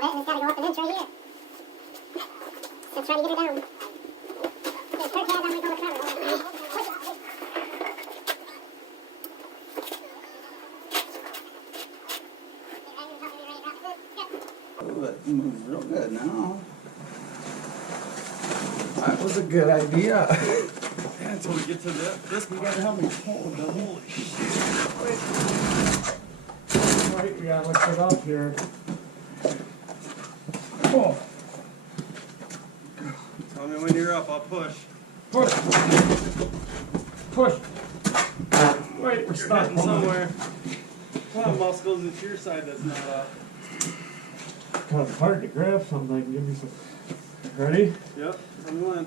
bit, and it's got to go up an inch right here. So try to get it down. There's 13 on my go with Trevor. Oh, that moves real good now. That was a good idea. Yeah, until we get to this, we gotta help me pull the holy shit. Right, we gotta lift it up here. Oh, Tell me when you're up, I'll push. push. Push. Wait, we're You're stuck getting somewhere. What muscles is your side that's not up? It's hard to grab something. Give me some. Ready? Yep, tell me when.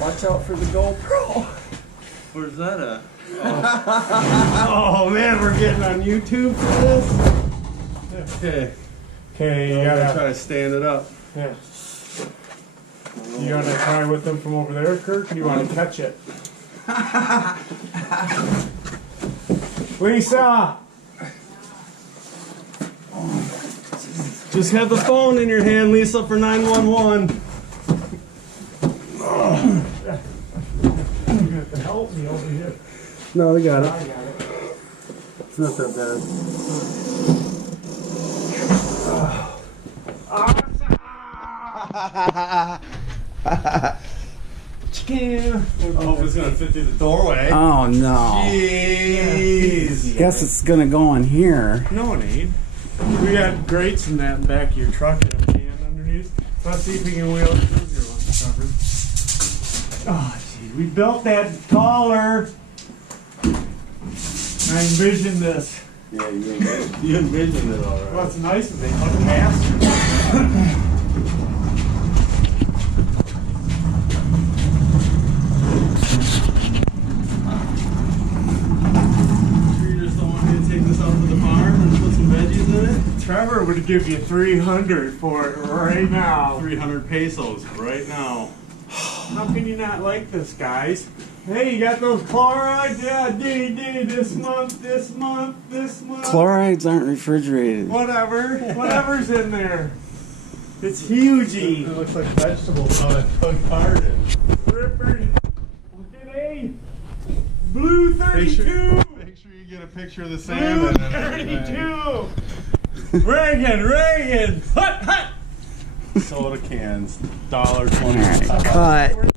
Watch out for the GoPro. Where's that at? Oh man, we're getting on YouTube for this. Okay. Okay, you I'm gonna gotta. try to stand it up. Yeah. You gonna try with them from over there, Kirk? Or you want to catch it? Lisa! Just have the phone in your hand, Lisa, for 911. You have to help me over here. No, we got I it. got it. It's not that bad. Chicken. I hope it's gonna fit through the doorway. Oh no. Jeez. Guess it's gonna go in here. No need. We got grates in that in the back of your truck and a can underneath. Let's see if we can wheel it through here once covered. Oh, gee, we built that taller. I envisioned this. Yeah, you envisioned it alright. What's nice is they put gas. You just don't want me to take this out to the farm and put some veggies in it? Trevor would give you 300 for it right now. 300 pesos right now. How can you not like this, guys? Hey, you got those chlorides? Yeah, this month. Chlorides aren't refrigerated. Whatever's in there. It's hugey. It looks like vegetables on a garden. Ripper. Look at A. Blue 32. Make sure you get a picture of the sand. Blue 32. Reagan. Hut. Soda cans, $1.20. Cut.